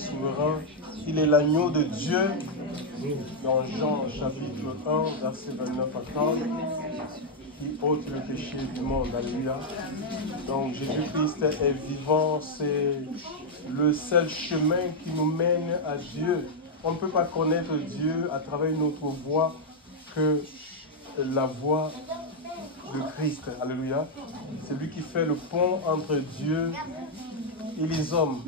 souverain. Il est l'agneau de Dieu. Dans Jean chapitre 1, verset 29 à 30, qui ôte le péché du monde. Alléluia. Donc Jésus-Christ est vivant, c'est le seul chemin qui nous mène à Dieu. On ne peut pas connaître Dieu à travers une autre voie que la voie de Christ. Alléluia. C'est lui qui fait le pont entre Dieu et les hommes.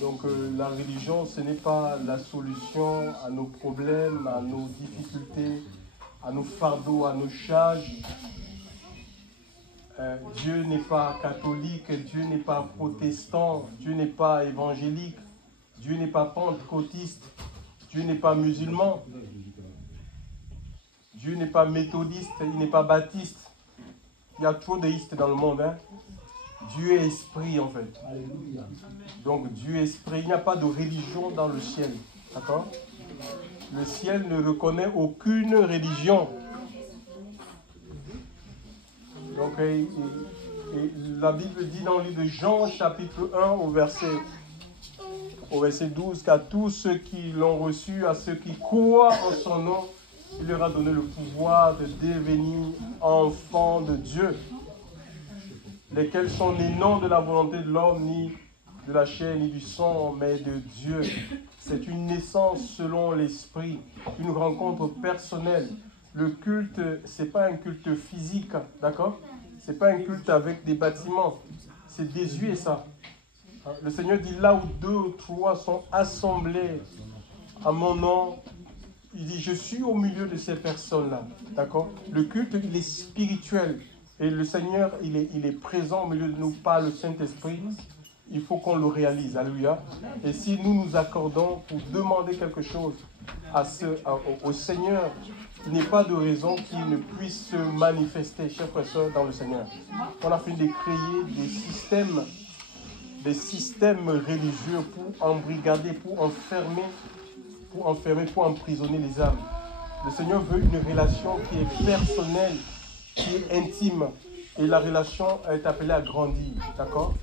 Donc la religion, ce n'est pas la solution à nos problèmes, à nos difficultés, à nos fardeaux, à nos charges. Dieu n'est pas catholique, Dieu n'est pas protestant, Dieu n'est pas évangélique, Dieu n'est pas pentecôtiste, Dieu n'est pas musulman, Dieu n'est pas méthodiste, il n'est pas baptiste. Il y a trop déistes dans le monde. Hein? Dieu est esprit en fait. Donc Dieu est esprit. Il n'y a pas de religion dans le ciel. D'accord? Le ciel ne reconnaît aucune religion. Donc la Bible dit dans le livre de Jean, chapitre 1, au verset 12, qu'à tous ceux qui l'ont reçu, à ceux qui croient en son nom, il leur a donné le pouvoir de devenir enfants de Dieu, lesquels sont nés non de la volonté de l'homme, ni de la chair, ni du sang, mais de Dieu. C'est une naissance selon l'esprit, une rencontre personnelle. Le culte, ce n'est pas un culte physique, d'accord? Ce n'est pas un culte avec des bâtiments. C'est désuet, ça. Le Seigneur dit, là où 2 ou 3 sont assemblés à mon nom, il dit, je suis au milieu de ces personnes-là, d'accord? Le culte, il est spirituel. Et le Seigneur, il est présent au milieu de nous par le Saint-Esprit. Il faut qu'on le réalise, alléluia. Et si nous nous accordons pour demander quelque chose au Seigneur, il n'y a pas de raison qu'il ne puisse se manifester, chers frères et sœurs, dans le Seigneur. On a fini de créer des systèmes religieux pour embrigader, pour enfermer, pour emprisonner les âmes. Le Seigneur veut une relation qui est personnelle, qui est intime. Et la relation est appelée à grandir, d'accord?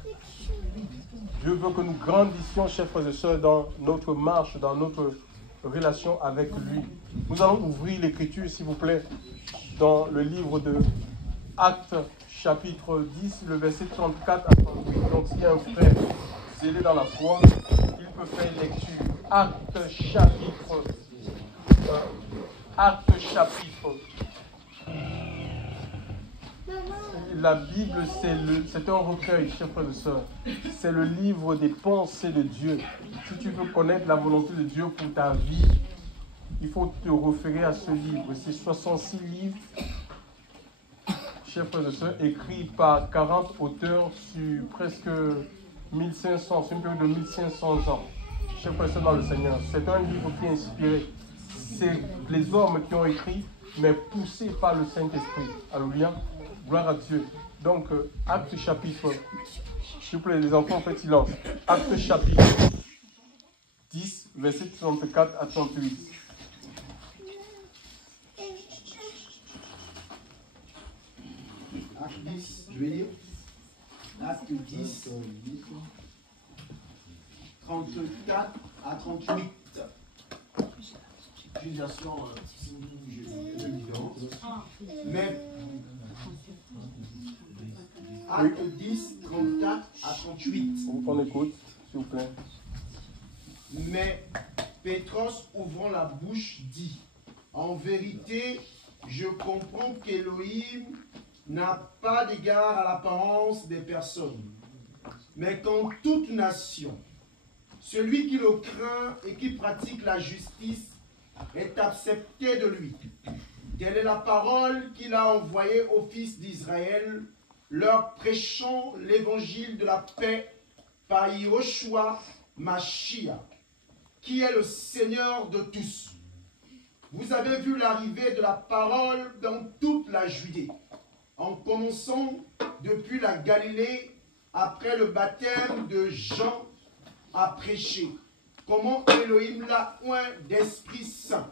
Dieu veut que nous grandissions, chers frères et sœurs, dans notre marche, dans notre relation avec lui. Nous allons ouvrir l'écriture, s'il vous plaît, dans le livre de Actes, chapitre 10, le verset 34 à 38. Donc, s'il y a un frère zélé dans la foi, il peut faire lecture. Actes, chapitre. La Bible, c'est un recueil, chers frères et sœurs. C'est le livre des pensées de Dieu. Si tu veux connaître la volonté de Dieu pour ta vie, il faut te référer à ce livre. C'est 66 livres, chers frères et sœurs, écrits par 40 auteurs sur presque 1500, c'est une période de 1500 ans. Chers frères et sœurs dans le Seigneur, c'est un livre qui est inspiré. C'est les hommes qui ont écrit, mais poussés par le Saint-Esprit. Alléluia. Gloire à Dieu. Donc, Acte chapitre, s'il vous plaît, les enfants, en fait, silence. Acte chapitre 10, verset 34 à 38. Acte 10, je vais lire. Acte 10, 34 à 38. Une version différente. Mais Acte 10, 34 à 38. On écoute, s'il vous plaît. Mais Pétros, ouvrant la bouche, dit: en vérité, je comprends qu'Élohim n'a pas d'égard à l'apparence des personnes, mais qu'en toute nation, celui qui le craint et qui pratique la justice est accepté de lui. Telle est la parole qu'il a envoyée aux fils d'Israël, leur prêchant l'évangile de la paix par Yahushua Mashiach, qui est le Seigneur de tous. Vous avez vu l'arrivée de la parole dans toute la Judée, en commençant depuis la Galilée, après le baptême de Jean, à prêcher comment Elohim l'a oint d'Esprit Saint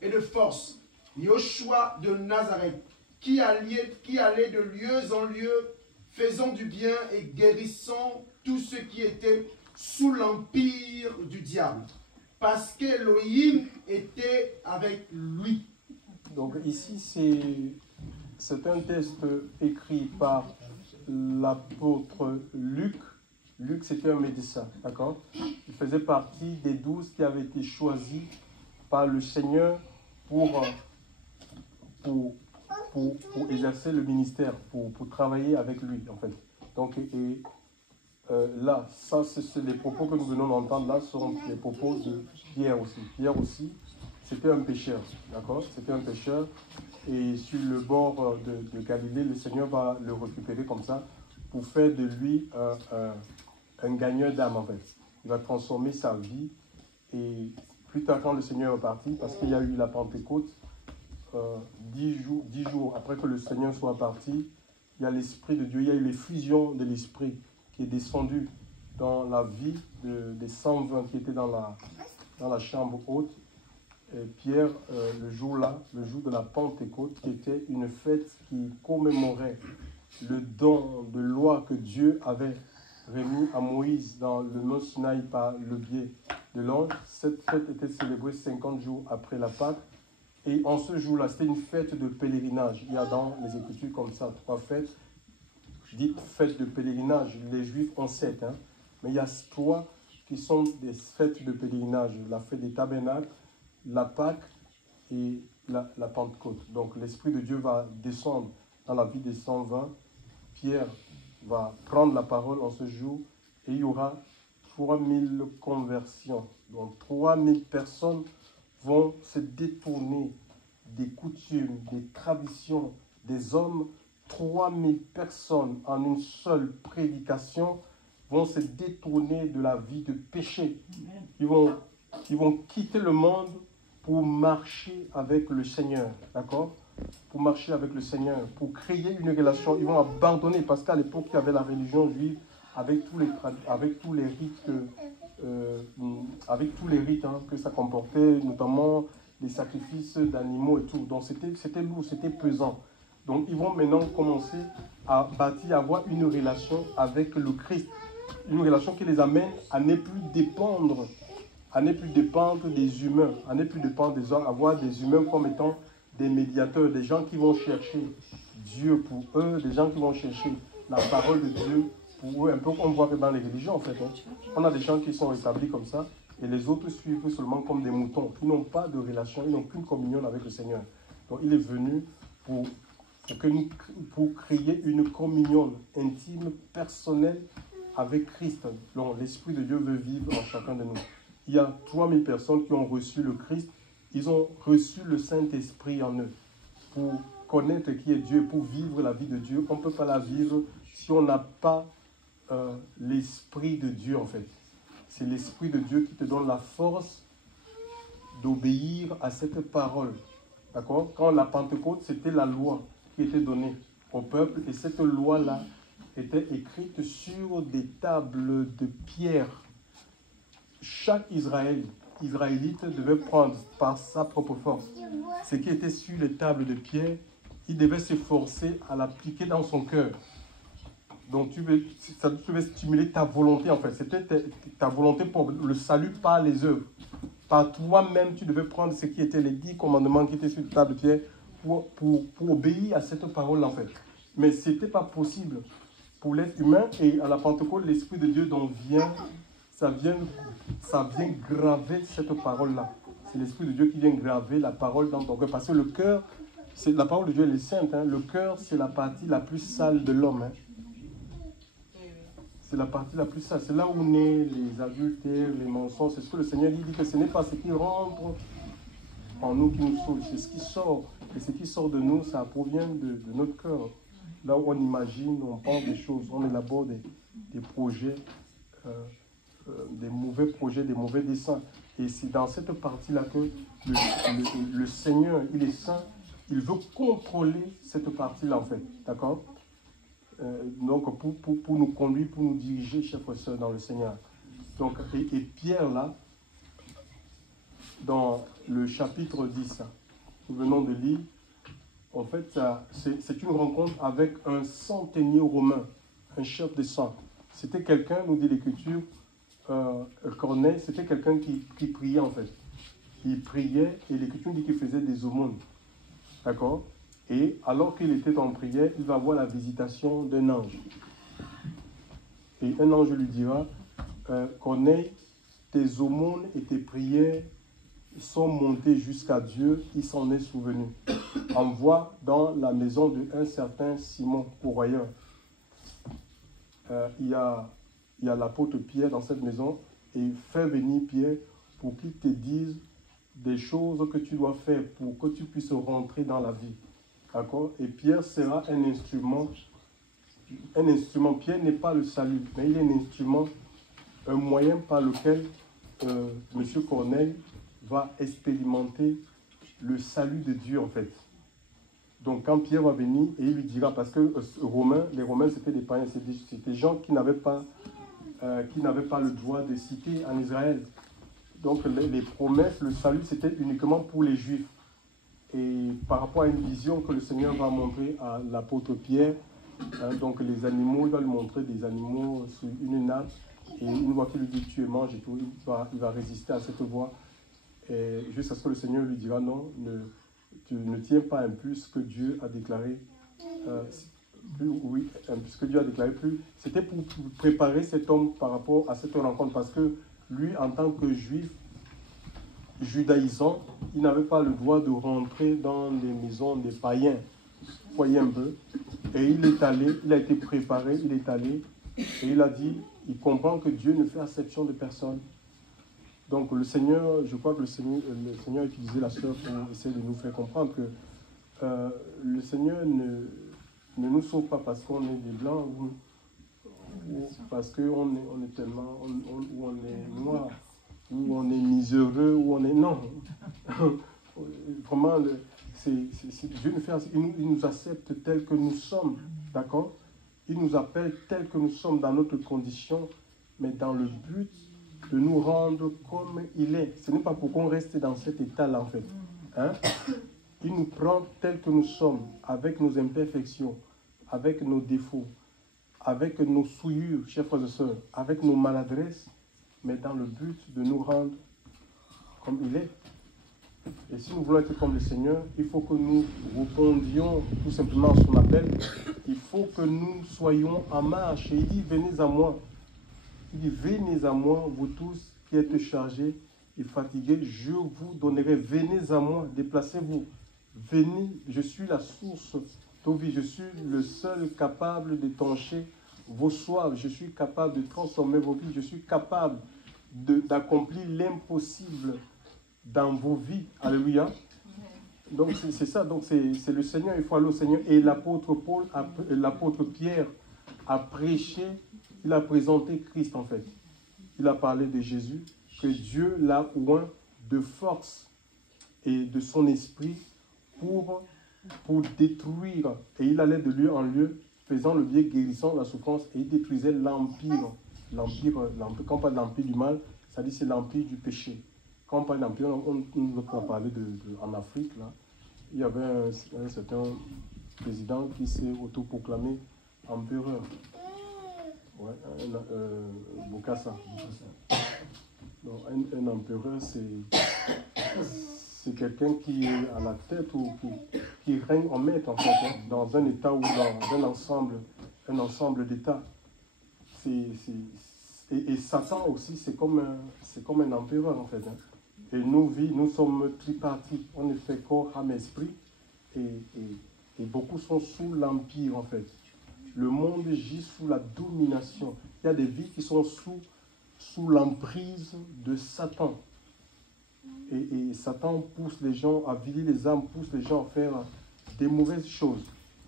et de force, Yoshua de Nazareth, qui allait de lieu en lieu, faisant du bien et guérissant tous ceux qui étaient sous l'empire du diable. Parce qu'Élohim était avec lui. Donc ici, c'est un texte écrit par l'apôtre Luc. Luc, c'était un médecin, d'accord? Il faisait partie des 12 qui avaient été choisis par le Seigneur pour exercer le ministère, pour travailler avec lui, en fait. Donc, là, ça, c'est les propos que nous venons d'entendre, là, sont les propos de Pierre aussi. Pierre aussi, c'était un pécheur, d'accord? C'était un pécheur, et sur le bord de Galilée, le Seigneur va le récupérer comme ça, pour faire de lui un gagneur d'âme, en fait. Il va transformer sa vie, et plus tard, quand le Seigneur est parti, parce qu'il y a eu la Pentecôte, 10 jours après que le Seigneur soit parti, il y a l'Esprit de Dieu, il y a eu l'effusion de l'Esprit qui est descendu dans la vie des 120 qui étaient dans la chambre haute. Et Pierre, le jour de la Pentecôte, qui était une fête qui commémorait le don de loi que Dieu avait remis à Moïse dans le mont Sinaï par le biais de l'ange. Cette fête était célébrée 50 jours après la Pâque. Et en ce jour-là, c'était une fête de pèlerinage. Il y a dans les Écritures comme ça 3 fêtes. Je dis fête de pèlerinage, les Juifs ont 7, hein. Mais il y a 3 qui sont des fêtes de pèlerinage. La fête des tabernacles, la Pâque et la Pentecôte. Donc l'Esprit de Dieu va descendre dans la vie des 120. Pierre va prendre la parole en ce jour et il y aura 3000 conversions. Donc 3000 personnes vont se détourner des coutumes, des traditions des hommes. 3000 personnes en une seule prédication vont se détourner de la vie de péché. Ils vont quitter le monde pour marcher avec le Seigneur, d'accord? Pour marcher avec le Seigneur, pour créer une relation. Ils vont abandonner, parce qu'à l'époque, il y avait la religion juive avec tous les rites, hein, que ça comportait, notamment les sacrifices d'animaux et tout. Donc c'était lourd, c'était pesant. Donc ils vont maintenant commencer à bâtir, à avoir une relation avec le Christ. Une relation qui les amène à ne plus dépendre des humains, à ne plus dépendre des hommes, à voir des humains comme étant des médiateurs, des gens qui vont chercher Dieu pour eux, des gens qui vont chercher la parole de Dieu pour eux, un peu comme on voit dans les religions en fait. Hein. On a des gens qui sont établis comme ça et les autres suivent seulement comme des moutons. Ils n'ont pas de relation, ils n'ont qu'une communion avec le Seigneur. Donc il est venu pour créer une communion intime, personnelle avec Christ. Donc l'Esprit de Dieu veut vivre en chacun de nous. Il y a 3000 personnes qui ont reçu le Christ. Ils ont reçu le Saint-Esprit en eux pour connaître qui est Dieu, pour vivre la vie de Dieu. On ne peut pas la vivre si on n'a pas l'Esprit de Dieu, en fait. C'est l'Esprit de Dieu qui te donne la force d'obéir à cette parole. D'accord? Quand la Pentecôte, c'était la loi qui était donnée au peuple. Et cette loi-là était écrite sur des tables de pierre. Chaque Israélite devait prendre par sa propre force ce qui était sur les tables de pierre. Il devait s'efforcer à l'appliquer dans son cœur. Donc tu devais stimuler ta volonté en fait. C'était ta volonté pour le salut par les œuvres. Par toi-même, tu devais prendre ce qui était les 10 commandements qui étaient sur la table de pierre pour obéir à cette parole en fait. Mais ce n'était pas possible pour l'être humain. Et à la Pentecôte, l'Esprit de Dieu ça vient graver cette parole-là. C'est l'Esprit de Dieu qui vient graver la parole dans ton cœur. Parce que le cœur, la parole de Dieu, elle est sainte. Hein. Le cœur, c'est la partie la plus sale de l'homme. Hein. C'est la partie la plus sale. C'est là où naissent les adultères, les mensonges. C'est ce que le Seigneur dit que ce n'est pas ce qui rentre en nous qui nous sauve. C'est ce qui sort. Et ce qui sort de nous, ça provient de notre cœur. Là où on imagine, on pense des choses, on élabore des projets, des mauvais projets, des mauvais desseins. Et c'est dans cette partie-là que le Seigneur, il est saint, il veut contrôler cette partie-là en fait. D'accord? Donc pour nous conduire, pour nous diriger, chers frères et sœurs, dans le Seigneur. Donc, et Pierre là, dans le chapitre 10, nous venons de lire, en fait, c'est une rencontre avec un centenier romain, un chef de 100. C'était quelqu'un, nous dit l'Écriture, Corneille, c'était quelqu'un qui priait en fait. Il priait et l'Écriture dit qu'il faisait des aumônes. D'accord? Et alors qu'il était en prière, il va voir la visitation d'un ange. Et un ange lui dira, Corneille, tes aumônes et tes prières sont montées jusqu'à Dieu, il s'en est souvenu. Envoie dans la maison d'un certain Simon Courroyeur. Il y a l'apôtre Pierre dans cette maison et fais venir Pierre pour qu'il te dise des choses que tu dois faire pour que tu puisses rentrer dans la vie. D'accord? Et Pierre sera un instrument. Un instrument. Pierre n'est pas le salut, mais il est un instrument, un moyen par lequel M. Corneille va expérimenter le salut de Dieu en fait. Donc quand Pierre va venir et il lui dira, parce que les Romains c'était des païens, c'était des gens qui n'avaient pas le droit de citer en Israël. Donc les promesses, le salut c'était uniquement pour les Juifs. Et par rapport à une vision que le Seigneur va montrer à l'apôtre Pierre, donc les animaux, il va lui montrer des animaux sur une nappe, et une fois qu'il lui dit tu manges et tout, il va résister à cette voix, et jusqu'à ce que le Seigneur lui dira non, tu ne tiens pas un plus que Dieu a déclaré, c'était pour préparer cet homme par rapport à cette rencontre, parce que lui en tant que juif, judaïsant, il n'avait pas le droit de rentrer dans les maisons des païens. Vous voyez un peu. Et il est allé, il a été préparé, il est allé, et il a dit, il comprend que Dieu ne fait exception de personne. Donc le Seigneur, je crois que le Seigneur a utilisé la sœur pour essayer de nous faire comprendre que le Seigneur ne nous sauve pas parce qu'on est des blancs ou parce qu'on est tellement, ou on est noir, ou on est miséreux, ou on est... Non. Vraiment, Dieu nous fait, il nous accepte tel que nous sommes, d'accord? Il nous appelle tel que nous sommes dans notre condition, mais dans le but de nous rendre comme il est. Ce n'est pas pour qu'on reste dans cet état-là, en fait. Hein? Il nous prend tel que nous sommes, avec nos imperfections, avec nos défauts, avec nos souillures, chers frères et sœurs, avec nos maladresses, mais dans le but de nous rendre comme il est. Et si nous voulons être comme le Seigneur, il faut que nous répondions tout simplement à son appel. Il faut que nous soyons en marche. Et il dit, venez à moi. Il dit, venez à moi, vous tous qui êtes chargés et fatigués, je vous donnerai. Venez à moi, déplacez-vous. Venez, je suis la source de vie. Je suis le seul capable d'étancher vos soifs. Je suis capable de transformer vos vies. Je suis capable d'accomplir l'impossible dans vos vies. Alléluia. Donc c'est ça, donc c'est le Seigneur, il faut aller au Seigneur. Et l'apôtre Pierre a prêché, il a présenté Christ en fait. Il a parlé de Jésus, que Dieu l'a oint de force et de son esprit pour détruire. Et il allait de lieu en lieu, faisant le bien, guérissant la souffrance, et il détruisait l'empire. Quand on parle de l'empire du mal, ça dit c'est l'empire du péché. Quand on parle d'empire, on va parler en Afrique, là, il y avait un certain président qui s'est autoproclamé empereur. Ouais, Bokassa. Donc, un empereur, c'est quelqu'un qui est à la tête ou qui règne en maître, en fait, hein, dans un État ou dans un ensemble d'États. Et Satan aussi, c'est comme un empereur, en fait. Hein. Et nous sommes tripartites. On est fait corps, âme, esprit. Et beaucoup sont sous l'empire, en fait. Le monde gît sous la domination. Il y a des vies qui sont sous l'emprise de Satan. Et Satan pousse les gens à viler les âmes, pousse les gens à faire des mauvaises choses.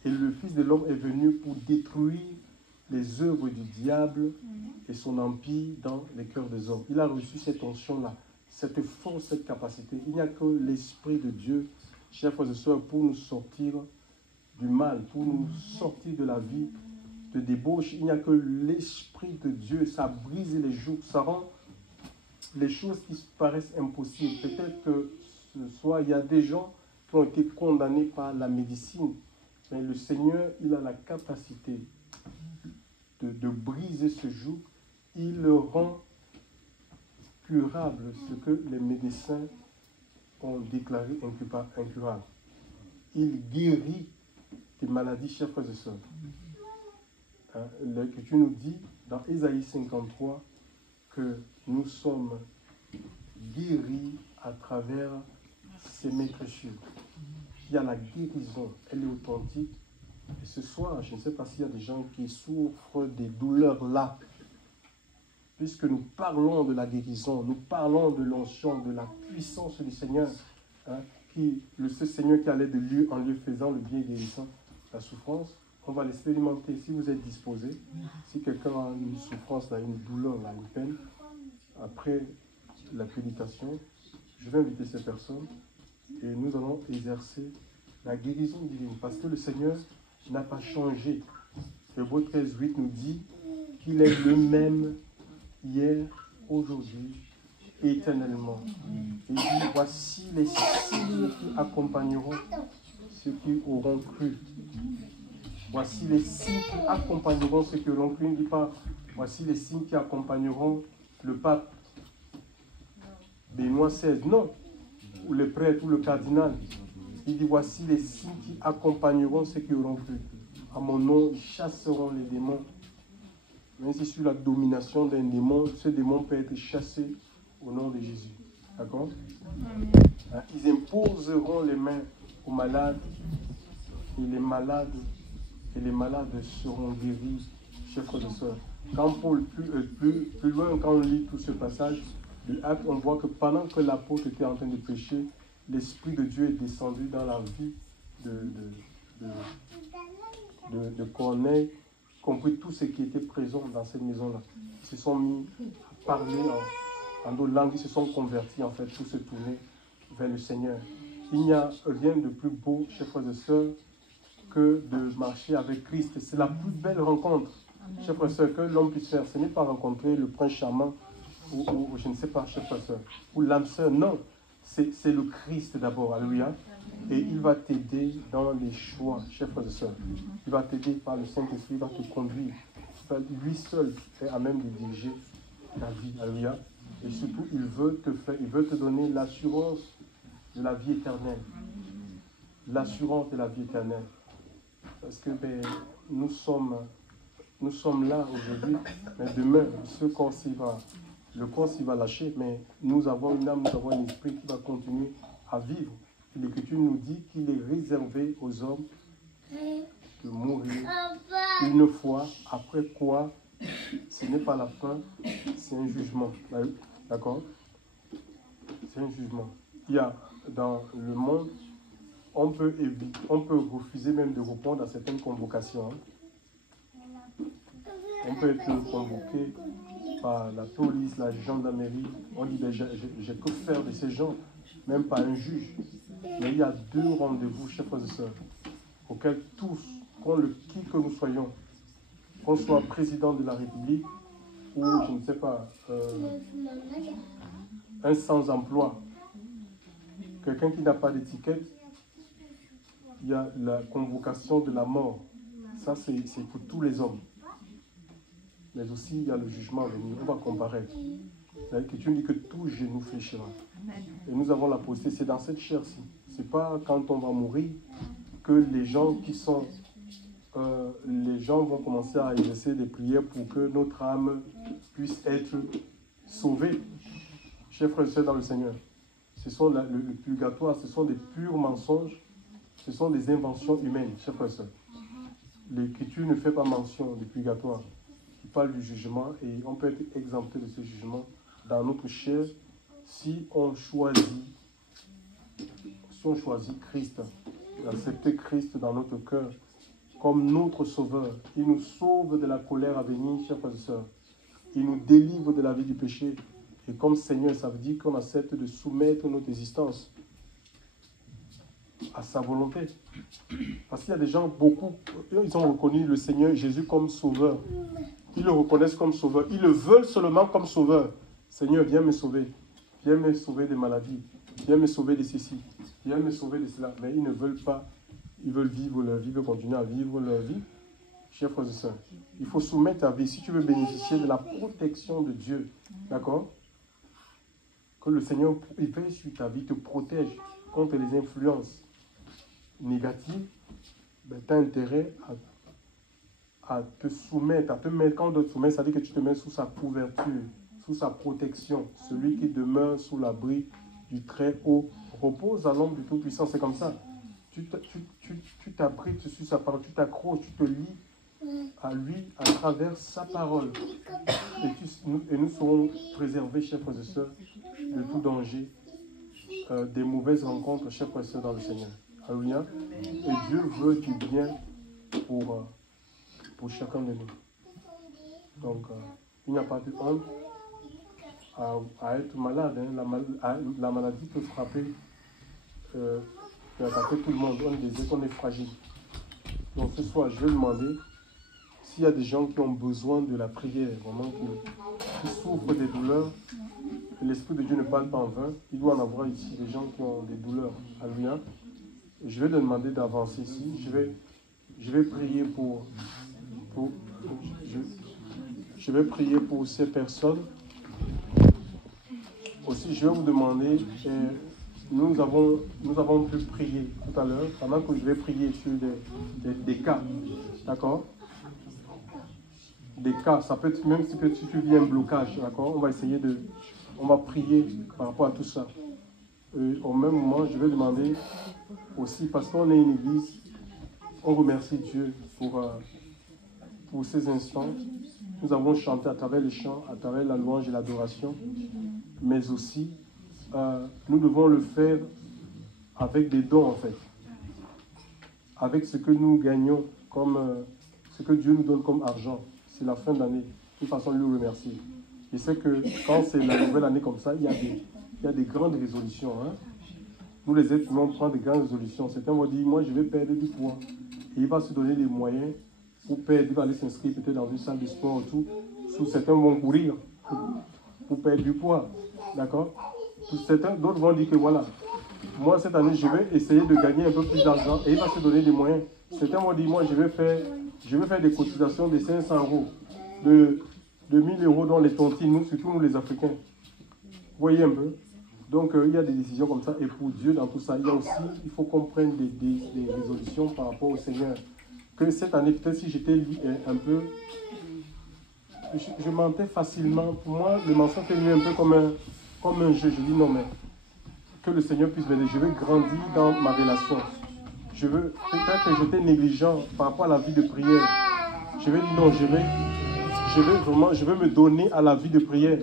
Et le Fils de l'homme est venu pour détruire les œuvres du diable et son empire dans les cœurs des hommes. Il a reçu cette onction-là, cette force, cette capacité. Il n'y a que l'Esprit de Dieu, chers frères et sœurs, pour nous sortir du mal, pour nous sortir de la vie de débauche. Il n'y a que l'Esprit de Dieu. Ça brise les jougs, ça rend les choses qui paraissent impossibles. Peut-être que ce soir, il y a des gens qui ont été condamnés par la médecine, mais le Seigneur, il a la capacité de briser ce joug. Il le rend incurable ce que les médecins ont déclaré incurable. Il guérit des maladies, chers frères et sœurs. Hein, L'Écriture nous dit dans Ésaïe 53 que nous sommes guéris à travers ses maîtresures. Il y a la guérison, elle est authentique. Et ce soir, je ne sais pas s'il y a des gens qui souffrent des douleurs là. Puisque nous parlons de la guérison, nous parlons de l'onction, de la puissance du Seigneur, hein, ce Seigneur qui allait de lieu en lieu faisant le bien et guérissant la souffrance, on va l'expérimenter si vous êtes disposé. Si quelqu'un a une souffrance, là, une douleur, là, une peine, après la prédication, je vais inviter ces personnes et nous allons exercer la guérison divine. Parce que le Seigneur n'a pas changé. Hébreux 13:8 nous dit qu'il est le même hier, aujourd'hui, éternellement. Et il dit, voici les signes qui accompagneront ceux qui auront cru. Voici les signes qui accompagneront ceux qui auront cru. Il ne dit pas, voici les signes qui accompagneront le pape Benoît XVI. Non. Ou le prêtre ou le cardinal. Il dit, voici les signes qui accompagneront ceux qui auront cru. À mon nom, ils chasseront les démons. Même si sur la domination d'un démon, ce démon peut être chassé au nom de Jésus. D'accord? Ils imposeront les mains aux malades et les malades seront guéris, chers frères et sœurs. Quand Paul, plus loin, quand on lit tout ce passage du Acte, on voit que pendant que l'apôtre était en train de prêcher, l'Esprit de Dieu est descendu dans la vie de Corneille, compris tous ceux qui étaient présents dans cette maison-là. Ils se sont mis à parler en d'autres langues, ils se sont convertis, en fait, tous se tournaient vers le Seigneur. Il n'y a rien de plus beau, chers frères et sœurs, que de marcher avec Christ. C'est la plus belle rencontre, chers frères et sœurs, que l'homme puisse faire. Ce n'est pas rencontrer le prince charmant ou je ne sais pas, chers frères et sœurs, ou l'âme sœur, non. C'est le Christ d'abord, alléluia. Et il va t'aider dans les choix, chers frères et sœurs. Il va t'aider par le Saint-Esprit, il va te conduire. Lui seul est à même de diriger ta vie, alléluia. Et surtout, il veut te donner l'assurance de la vie éternelle. L'assurance de la vie éternelle. Parce que nous sommes là aujourd'hui, mais demain, le corps s'y va lâcher, mais nous avons une âme, nous avons un esprit qui va continuer à vivre. Et l'Écriture nous dit qu'il est réservé aux hommes de mourir une fois, après quoi, ce n'est pas la fin, c'est un jugement. D'accord? C'est un jugement. Il y a dans le monde, on peut refuser même de répondre à certaines convocations. On peut être convoqué par la police, la gendarmerie. On dit, j'ai que faire de ces gens, même pas un juge. Mais il y a 2 rendez-vous, chers frères et sœurs, auxquels tous, qui que nous soyons, qu'on soit président de la République ou, je ne sais pas, un sans-emploi, quelqu'un qui n'a pas d'étiquette, il y a la convocation de la mort. Ça, c'est pour tous les hommes. Mais aussi, il y a le jugement à venir. On va comparaître. L'Écriture dit que tout genou fléchira. Et nous avons la possibilité, c'est dans cette chair-ci. Ce n'est pas quand on va mourir que les gens vont commencer à exercer des prières pour que notre âme puisse être sauvée. Chers frères et sœurs dans le Seigneur, ce sont le purgatoire, ce sont des purs mensonges, ce sont des inventions humaines, chers frères et sœurs. L'Écriture ne fait pas mention du purgatoire. Il parle du jugement et on peut être exempté de ce jugement dans notre chair si on choisit Christ, d'accepter Christ dans notre cœur comme notre sauveur. Il nous sauve de la colère à venir, chers frères et sœurs. Il nous délivre de la vie du péché. Et comme Seigneur, ça veut dire qu'on accepte de soumettre notre existence à sa volonté. Parce qu'il y a des gens, beaucoup, ils ont reconnu le Seigneur Jésus comme sauveur. Ils le reconnaissent comme sauveur. Ils le veulent seulement comme sauveur. Seigneur, viens me sauver. Viens me sauver des maladies. Viens me sauver de ceci. Viens me sauver de cela. Mais ils ne veulent pas. Ils veulent vivre leur vie, ils veulent continuer à vivre leur vie. Chers frères et sœurs, il faut soumettre ta vie. Si tu veux bénéficier de la protection de Dieu, d'accord? que le Seigneur il veille sur ta vie, te protège contre les influences négatives, ben, tu as intérêt à te soumettre, à te mettre, quand on te soumet, ça veut dire que tu te mets sous sa couverture, sous sa protection. Celui qui demeure sous l'abri du Très-Haut repose à l'ombre du Tout-Puissant. C'est comme ça. Tu t'abrites sur sa parole, tu t'accroches, tu te lis à lui à travers sa parole. Et nous serons préservés, chers frères et sœurs, de tout danger, des mauvaises rencontres, chers frères et sœurs, dans le Seigneur. Alléluia. Et Dieu veut du bien pour chacun de nous. Donc, il n'y a pas de honte à être malade. Hein. La maladie peut frapper, peut attaquer tout le monde. On disait qu'on est fragile. Donc ce soir, je vais demander s'il y a des gens qui ont besoin de la prière, vraiment qui souffrent des douleurs. L'Esprit de Dieu ne parle pas en vain. Il doit en avoir ici des gens qui ont des douleurs. Alléluia. Je vais leur demander d'avancer ici. Je vais prier je vais prier pour ces personnes. Aussi, je vais vous demander, nous avons pu prier tout à l'heure, pendant que je vais prier sur des cas, d'accord? Des cas, ça peut être, même si tu vis un blocage, d'accord? On va prier par rapport à tout ça. Au même moment, je vais demander aussi, parce qu'on est une église, on remercie Dieu pour ces instants. Nous avons chanté à travers les chants, à travers la louange et l'adoration, mais aussi, nous devons le faire avec des dons, en fait. Avec ce que nous gagnons, comme ce que Dieu nous donne comme argent. C'est la fin d'année, une façon de lui remercier. Je sais que quand c'est la nouvelle année comme ça, il y a des grandes résolutions. Hein. Nous, les êtres humains, on prend des grandes résolutions. Certains vont dire, moi, je vais perdre du poids. Et il va se donner des moyens pour perdre. Il va aller s'inscrire peut-être dans une salle de sport et tout. Certains vont courir pour perdre du poids. D'accord? D'autres vont dire que voilà, moi, cette année, je vais essayer de gagner un peu plus d'argent et il va se donner des moyens. Certains vont dire, moi, je vais faire des cotisations de 500 euros, de 1000 euros dans les tontines, nous, surtout nous, les Africains. Vous voyez un peu? Donc, il y a des décisions comme ça. Et pour Dieu, dans tout ça, il faut qu'on prenne des résolutions par rapport au Seigneur. Que cette année, peut-être si j'étais un peu... Je mentais facilement. Pour moi, le mensonge est venu un peu comme un jeu. Je dis non, mais que le Seigneur puisse m'aider. Je veux grandir dans ma relation. Peut-être que j'étais négligent par rapport à la vie de prière. Je vais dire non, je vais me donner à la vie de prière.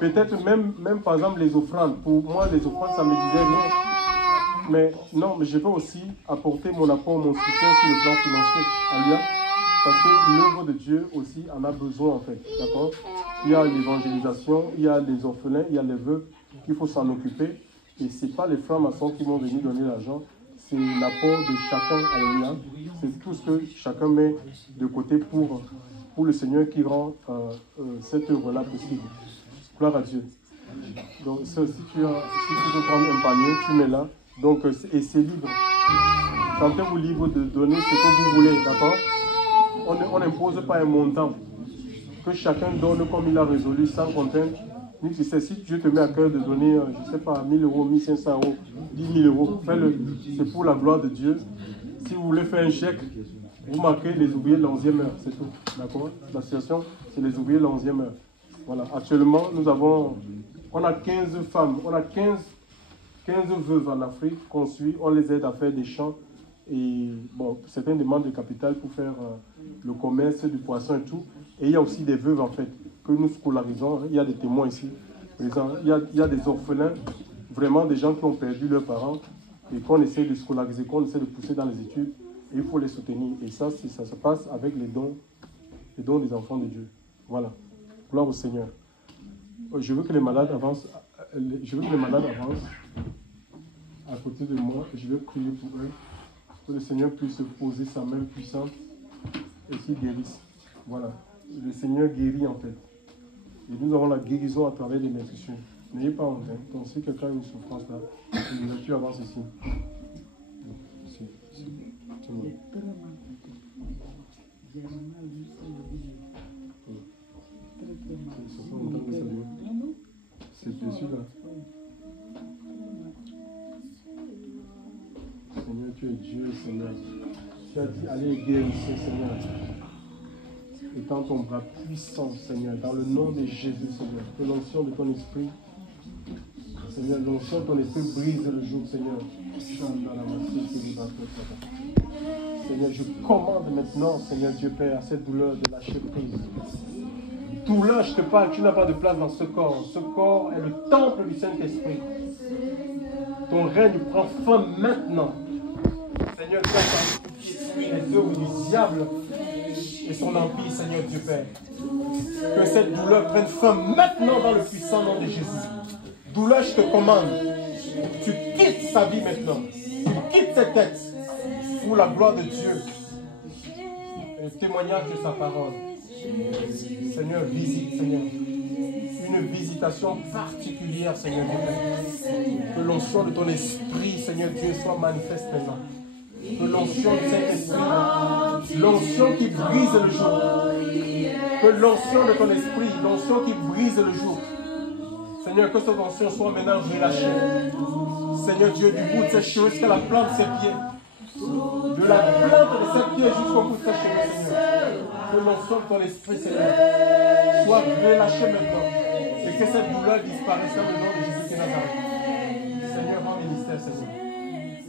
Peut-être même par exemple les offrandes. Pour moi, les offrandes, ça ne me disait rien. Mais non, mais je veux aussi apporter mon apport, mon soutien sur le plan financier. Alléluia. Parce que l'œuvre de Dieu aussi en a besoin en fait. D'accord? Il y a l'évangélisation, il y a les orphelins, il y a les veuves qu'il faut s'en occuper. Et ce n'est pas les francs-maçons qui vont venir donner l'argent. C'est l'apport de chacun. Alléluia. C'est tout ce que chacun met de côté pour le Seigneur qui rend cette œuvre-là possible. Gloire à Dieu. Donc, si tu veux prendre un panier, tu mets là. Donc, et c'est libre. Sentez-vous libre de donner ce que vous voulez, d'accord? On n'impose pas un montant. Que chacun donne comme il a résolu, sans contrainte. Si Dieu te met à cœur de donner, je ne sais pas, 1000 euros, 1500 euros, 10 000 euros, fais-le. C'est pour la gloire de Dieu. Si vous voulez faire un chèque, vous marquez les ouvriers de l'11e heure, c'est tout. D'accord? L'association, c'est les ouvriers de l'11e heure. Voilà. Actuellement, on a 15 femmes, on a 15 veuves en Afrique qu'on suit, on les aide à faire des champs. Et bon, certains demandent du capital pour faire le commerce du poisson et tout. Et il y a aussi des veuves en fait, que nous scolarisons. Il y a des témoins ici. Il y a des orphelins, vraiment des gens qui ont perdu leurs parents et qu'on essaie de scolariser, qu'on essaie de pousser dans les études. Et il faut les soutenir. Et ça se passe avec les dons des enfants de Dieu. Voilà. Gloire au Seigneur. Je veux que les malades avancent. À côté de moi. Je vais prier pour eux. Que le Seigneur puisse poser sa main puissante et qu'il guérisse. Voilà. Le Seigneur guérit en fait. Et nous avons la guérison à travers les maîtresses. N'ayez pas honte. Hein. Donc si quelqu'un a une souffrance là, tu avances ici. C'est dessus là. Seigneur. Tu as dit, allez guérissez, Seigneur. Étends ton bras puissant, Seigneur, dans le nom de Jésus, Seigneur. Que l'onction de ton esprit, Seigneur, l'onction de ton esprit brise le joug, Seigneur. Seigneur, je commande maintenant, Seigneur Dieu Père, à cette douleur de lâcher prise. Douleur, je te parle, tu n'as pas de place dans ce corps. Ce corps est le temple du Saint-Esprit. Ton règne prend fin maintenant. Seigneur, tu as les œuvres du diable et son empire, Seigneur Dieu Père. Que cette douleur prenne fin maintenant dans le puissant nom de Jésus. Douleur, je te commande. Tu quittes sa vie maintenant. Tu quittes cette tête pour la gloire de Dieu et le témoignage de sa parole. Seigneur, visite, Seigneur. Une visitation particulière, Seigneur Dieu Père. Que l'onction de ton esprit, Seigneur Dieu, soit manifeste maintenant. Que l'onction de Saint-Esprit, l'onction qui brise le jour. Que l'onction de ton esprit, l'onction qui brise le jour. Seigneur, que cette onction soit maintenant relâchée. Seigneur Dieu, du bout de ses cheveux jusqu'à la plante de ses pieds. De la plante de ses pieds jusqu'au bout de ses cheveux, Seigneur. Que l'onction de ton esprit, Seigneur, soit relâchée maintenant. Et que cette douleur disparaisse dans le nom de Jésus de Nazareth. Seigneur, rends ministère, Seigneur.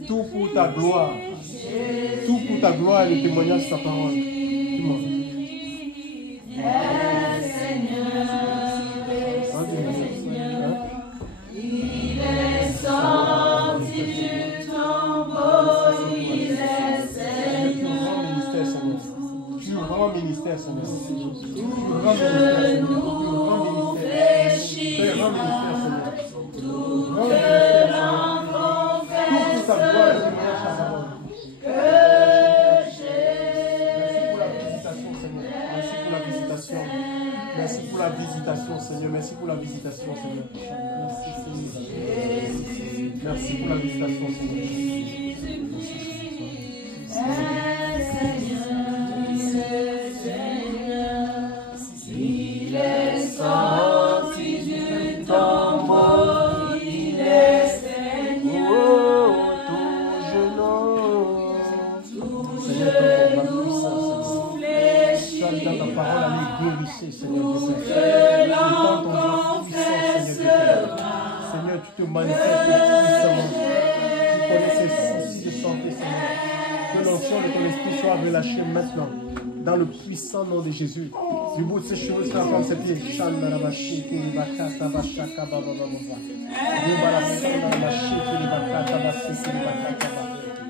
Tout pour ta gloire. Tout pour ta gloire et le témoignage de ta parole. Dis-moi. Il est sorti du tombeau, il est Seigneur. Tu rends ministère, Seigneur. Tu rends ministère, Seigneur. Tu rends ministère, Seigneur. Tu rends ministère, Seigneur. Rends ministère, Seigneur. Tout pour ta gloire et le témoignage de ta parole. Merci pour la visitation, Seigneur. Merci pour la visitation. Merci pour la visitation, Seigneur. Merci pour la visitation, Seigneur. Il est sorti du tombeau, il est Seigneur. Oh, tout genou. Seigneur, ton combat puissant, Seigneur. Tu as dit dans ta parole à l'égorger, Seigneur. Étends ton bras puissant, Seigneur. Seigneur, tu te manifestes puissamment. Tu connais ses soucis de santé, Seigneur. Que l'onction de ton esprit soit relâchée maintenant. Dans le puissant nom de Jésus. Du bout de ses cheveux, ça prend ses pieds.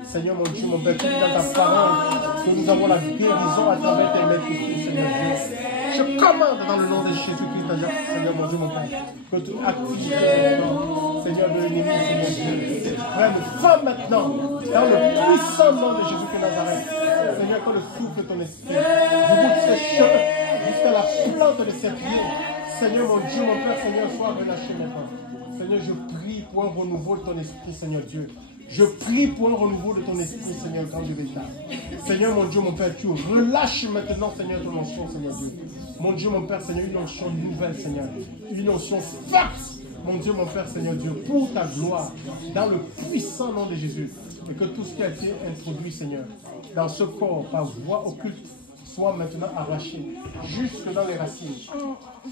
Seigneur mon Dieu, mon Père, tu dis dans ta parole que nous avons la guérison à travers tes maîtres, Seigneur Dieu. Je commande dans le nom de Jésus-Christ, Seigneur mon Dieu, mon Père, que tu actives, Seigneur de l'ennemi, Seigneur Dieu, prenne fin maintenant, dans le puissant nom de Jésus-Christ de Nazareth. Seigneur, que le souffle de ton esprit, du bout de ses cheveux jusqu'à la plante de ses pieds, Seigneur mon Dieu, mon Père, Seigneur, sois relâché maintenant. Seigneur, je prie pour un renouveau de ton esprit, Seigneur Dieu. Je prie pour un renouveau de ton esprit, Seigneur, grand Dieu véritable. Seigneur, mon Dieu, mon Père, tu relâches maintenant, Seigneur, ton onction, Seigneur Dieu. Mon Dieu, mon Père, Seigneur, une onction nouvelle, Seigneur. Une onction forte, mon Dieu, mon Père, Seigneur Dieu, pour ta gloire, dans le puissant nom de Jésus. Et que tout ce qui a été introduit, Seigneur, dans ce corps, par voie occulte, soit maintenant arraché, jusque dans les racines.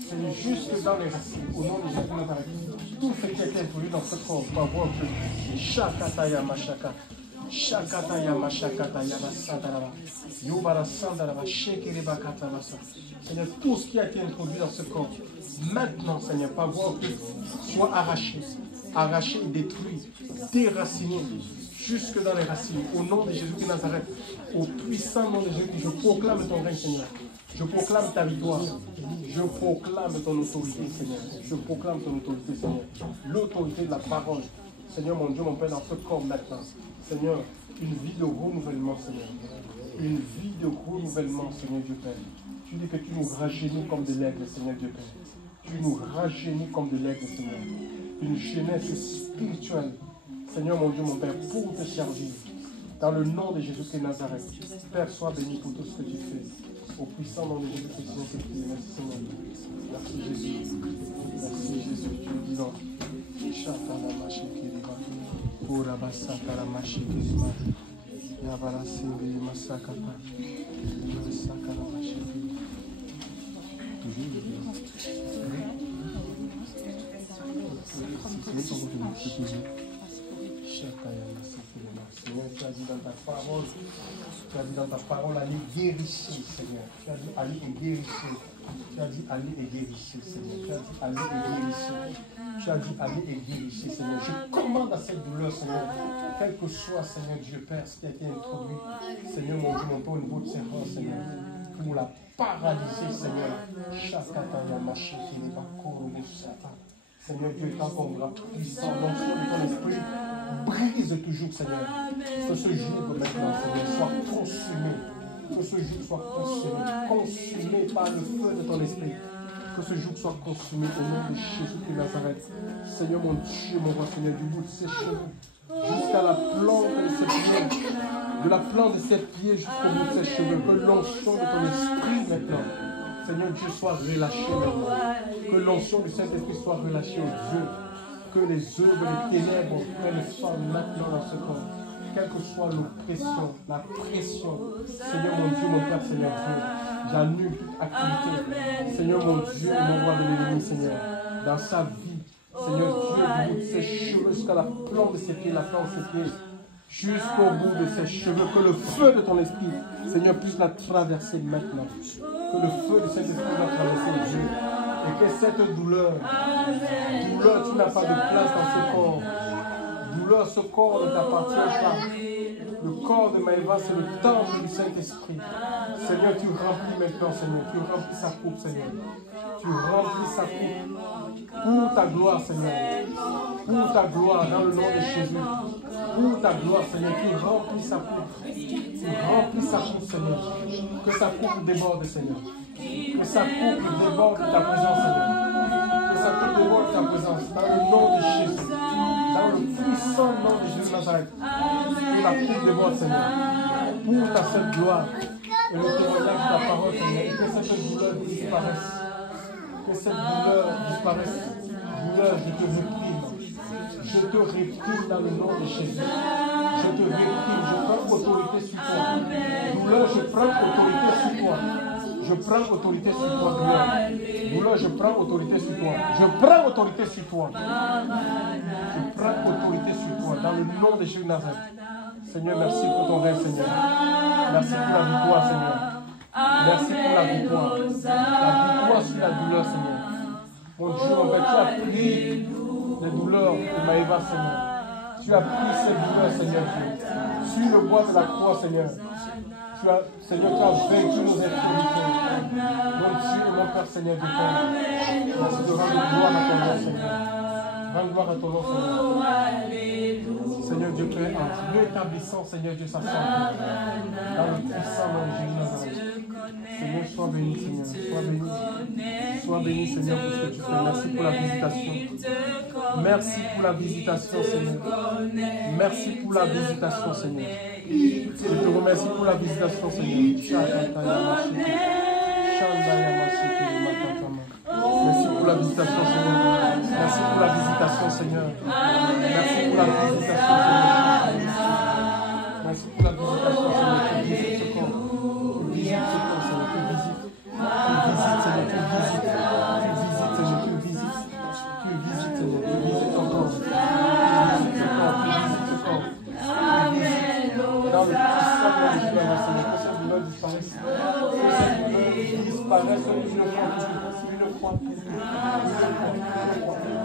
Seigneur, jusque dans les racines, au nom de Jésus de Nazareth. Tout ce qui a été introduit dans ce corps, par voie occulte. Shakataya mashaka. Shakataya mashakataya masadaraba. Yubara sandaraba. Shekereba katabasa. Seigneur, tout ce qui a été introduit dans ce corps, maintenant, Seigneur, par voie occulte, soit arraché. Arraché, détruit, déraciné, jusque dans les racines. Au nom de Jésus de Nazareth, au puissant nom de Jésus, je proclame ton règne, Seigneur. Je proclame ta victoire. Je proclame ton autorité, Seigneur. Je proclame ton autorité, Seigneur. L'autorité de la parole. Seigneur, mon Dieu, mon Père, dans ce corps maintenant. Seigneur, une vie de renouvellement, Seigneur. Une vie de renouvellement, Seigneur Dieu Père. Tu dis que tu nous rajeunis comme de l'aigle, Seigneur Dieu Père. Tu nous rajeunis comme de l'aigle, Seigneur. Une jeunesse spirituelle, Seigneur, mon Dieu, mon Père, pour te servir. Dans le nom de Jésus-Christ de Nazareth. Père, sois béni pour tout ce que tu fais. Au puissant nom de Jésus-Christ, merci Seigneur. Merci Jésus. Merci Jésus. Tu es vivant. Yabara Sindi Masakata. Masakara Mashiki. Seigneur, tu as dit dans ta parole, allez guérissez, Seigneur. Tu as dit allez et guérissez. Tu as dit allez et guérissez, Seigneur. Tu as dit allez et guérissez. Tu as dit allez et guérissez, Seigneur. Je commande à cette douleur, Seigneur, quel que soit, Seigneur Dieu Père, ce qui a été introduit, Seigneur mon Dieu, mon Père, au niveau de ses rangs, Seigneur, pour la paralyser, Seigneur. Seigneur Dieu, quand on aura puissant, l'onction de ton esprit brise toujours, Seigneur. Que ce jour maintenant, Seigneur, soit consumé. Que ce jour soit consumé par le feu de ton esprit. Que ce jour soit consumé au nom de Jésus de Nazareth. Seigneur mon Dieu, mon roi, Seigneur, du bout de ses cheveux jusqu'à la plante de ses pieds, de la plante de ses pieds jusqu'au bout de ses cheveux, que l'onction de ton esprit maintenant, Seigneur Dieu, soit relâchée maintenant. Que l'onction du Saint-Esprit soit relâchée aux Dieu. Que les œuvres des ténèbres prennent fin maintenant dans ce corps. Quelle que soit l'oppression, la pression, Seigneur mon Dieu, mon Père, Seigneur Dieu, j'annule toute activité. Seigneur mon Dieu, mon roi de l'ennemi, Seigneur, dans sa vie, Seigneur Dieu, du bout de ses cheveux jusqu'à la plante de ses pieds, la plante de ses pieds, jusqu'au bout de ses cheveux, que le feu de ton esprit, Seigneur, puisse la traverser maintenant. Que le feu de Saint-Esprit va traverser Dieu. Et que cette douleur, tu n'as pas de place dans ce corps. Douleur, ce corps ne t'appartient pas. Le corps de Maëva, c'est le temple du Saint-Esprit. Seigneur, tu remplis maintenant, Seigneur. Tu remplis sa coupe, Seigneur. Tu remplis sa coupe pour ta gloire, Seigneur. Pour ta gloire, dans le nom de Jésus. Pour ta gloire, Seigneur. Tu remplis sa coupe. Tu remplis sa coupe, Seigneur. Que sa coupe déborde, Seigneur. Que sa coupe déborde de ta présence, Seigneur. Que sa coupe déborde de ta présence. Dans le nom de Jésus. Dans le puissant nom de Jésus de Nazareth. Que la coupe déborde, Seigneur. Pour ta seule gloire. Et le témoignage de ta parole, Seigneur. Et que cette douleur disparaisse. Que cette douleur disparaisse. Douleur, je te réprime. Je te réprime dans le nom de Jésus. Je te réprime. Je prends autorité sur toi. Douleur, je prends autorité sur toi. Je prends autorité sur toi, douleur. Douleur, je prends autorité sur toi. Je prends autorité sur toi. Je prends autorité sur toi. Dans le nom de Jésus de Nazareth. Seigneur, merci pour ton règne, Seigneur. Merci pour la victoire, Seigneur. Merci pour la victoire. La victoire sur la douleur, Seigneur. Mon Dieu, mon Père, tu as pris les douleurs de Maëva, Seigneur. Tu as pris ces douleurs, Seigneur Dieu. Sur le bois de la croix, Seigneur. Seigneur, tu as vaincu nos infirmités. Mon Dieu et mon Père, Seigneur Dieu, merci de rendre gloire à ton nom, Seigneur. Rends gloire à ton nom, Seigneur. Seigneur Dieu, Père, en rétablissant, Seigneur Dieu, sa santé. Dans le puissant nom de Jésus Nazareth. Seigneur, sois béni, Seigneur. Sois béni. Sois béni, Seigneur, pour ce que tu fais. Merci pour la visitation. Merci pour la visitation, Seigneur. Merci pour la visitation, Seigneur. Je te remercie pour la visitation, Seigneur. Merci pour la visitation, Seigneur. Merci pour la visitation, Seigneur. Merci pour la visitation, Seigneur. Merci pour la visitation, Seigneur. Tu visites ce corps. Tu visites ce corps, Seigneur. Tu visites. Tu visites, Seigneur. Tu visites. Tu visites, Seigneur. Tu visites. Tu visites, Seigneur. Tu visites ton corps. Tu visites ce corps. Tu visites ce corps. Tu visites. Dans le puissant de la Seigneur, que cette douleur disparaisse. Que cette douleur disparaisse une fois plus. Une fois plus.